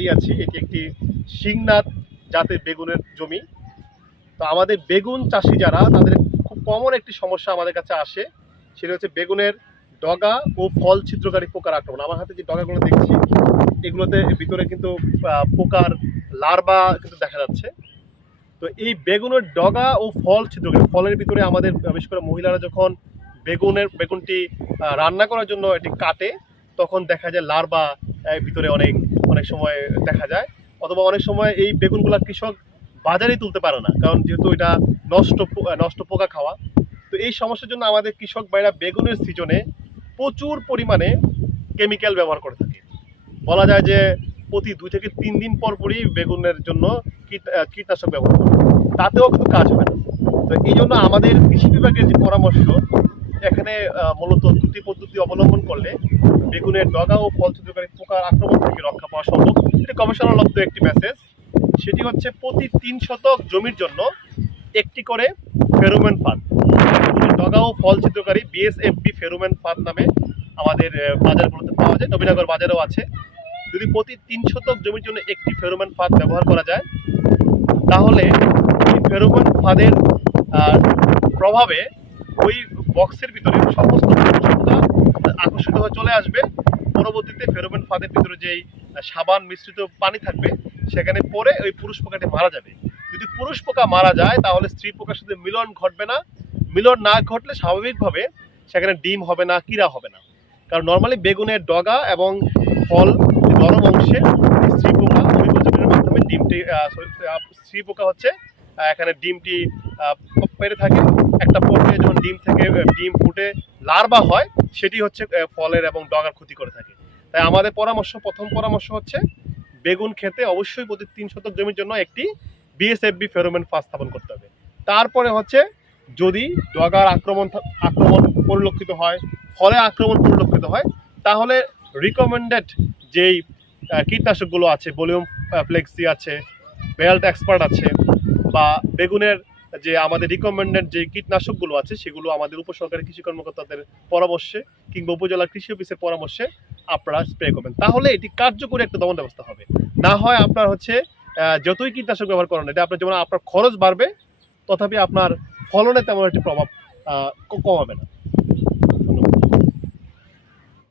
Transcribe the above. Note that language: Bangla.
দাঁড়িয়ে আছি এটি একটি সিংনাথ জাতের বেগুনের জমি। তো আমাদের বেগুন চাষি যারা তাদের খুব কমন একটি সমস্যা আমাদের কাছে আসে সেটা হচ্ছে বেগুনের ডগা ও ফল ছিদ্রকারী পোকার আক্রমণ। আমার হাতে যে ডগাগুলো দেখছি এগুলোতে ভিতরে কিন্তু পোকার লার্ভা কিন্তু দেখা যাচ্ছে। তো এই বেগুনের ডগা ও ফল ছিদ্রকারী ফলের ভিতরে আমাদের বিশেষ করে মহিলারা যখন বেগুনের বেগুনটি রান্না করার জন্য এটি কাটে তখন দেখা যায় আহ, ভিতরে অনেক অনেক সময় দেখা যায়, অথবা অনেক সময় এই বেগুনগুলা কৃষক বাজারে তুলতে পারে না, কারণ যেহেতু এটা নষ্ট নষ্ট পোকা খাওয়া। তো এই সমস্যার জন্য আমাদের কৃষক ভাইরা বেগুনের সিজনে প্রচুর পরিমাণে কেমিক্যাল ব্যবহার করে থাকে। বলা যায় যে প্রতি দুই থেকে তিন দিন পর পরই বেগুনের জন্য কীট কীটনাশক ব্যবহার করে তাতেও কিন্তু কাজ হয় না। তো এই জন্য আমাদের কৃষি বিভাগের যে পরামর্শ, এখানে মূলত দুটি পদ্ধতি অবলম্বন করলে বেগুনের ডগা ও ফল ছিদ্রকারী পোকার আক্রমণ থেকে রক্ষা পাওয়া সম্ভব। এটি গবেষণা লব্ধ একটি মেসেজ সেটি হচ্ছে প্রতি তিন শতক জমির জন্য একটি করে ফেরোমেন ফাঁদ। ডগা ও ফল ছিদ্রকারী বিএসএফবি ফেরোমেন ফাঁদ নামে আমাদের বাজারগুলোতে পাওয়া যায়। নবীনগর বাজারেও আছে। যদি প্রতি তিন শতক জমির জন্য একটি ফেরোমেন ফাঁদ ব্যবহার করা যায়, তাহলে এই ফেরোমন ফাঁদের প্রভাবে ওই বক্সের ভিতরে সমস্ত আকর্ষিত হয়ে চলে আসবে, পরবর্তীতে ফেরোমেন ফাঁদের ভিতরে যেই সাবান, মিশ্রিত পানি থাকবে, সেখানে পরে ওই পুরুষ পোকাটি মারা যাবে। যদি পুরুষ পোকা মারা যায়, তাহলে স্ত্রী পোকার সাথে মিলন ঘটবে না। মিলন না ঘটলে স্বাভাবিকভাবে সেখানে ডিম হবে না, কিরা হবে না। কারণ নর্মালি বেগুনের ডগা এবং ফল নরম অংশে স্ত্রী পোকা মাধ্যমে ডিমটি স্ত্রী পোকা হচ্ছে এখানে ডিমটি পেরে থাকে। একটা পর্যায়ে যখন ডিম থেকে ডিম ফুটে, লার্ভা হয়, সেটি হচ্ছে ফলের এবং ডগার ক্ষতি করে থাকে। তাই আমাদের পরামর্শ, প্রথম পরামর্শ হচ্ছে, বেগুন খেতে অবশ্যই প্রতি তিন শতক জমির জন্য একটি বিএসএফবি ফেরোমেন ফাঁদ স্থাপন করতে হবে। তারপরে হচ্ছে, যদি ডগার আক্রমণ আক্রমণ পরিলক্ষিত হয়, ফলে আক্রমণ পরিলক্ষিত হয়, তাহলে রিকমেন্ডেড যেই কীটনাশকগুলো আছে ভলিউম ফ্লেক্সি আছে, বেল্ট এক্সপার্ট আছে বা বেগুনের যে আমাদের রিকমেন্ডেড যে কীটনাশকগুলো আছে, সেগুলো আমাদের উপসরকারি কৃষি কর্মকর্তাদের পরামর্শে কিংবা উপজেলা কৃষি অফিসের পরামর্শে আপনারা স্প্রে করবেন। তাহলে এটি কার্যকরী একটা দমন ব্যবস্থা হবে। না হয় আপনার হচ্ছে যতই কীটনাশক ব্যবহার করেন এটা আপনার যেমন আপনার খরচ বাড়বে, তথাপি আপনার ফলনে তেমন একটি প্রভাব কমাবে না।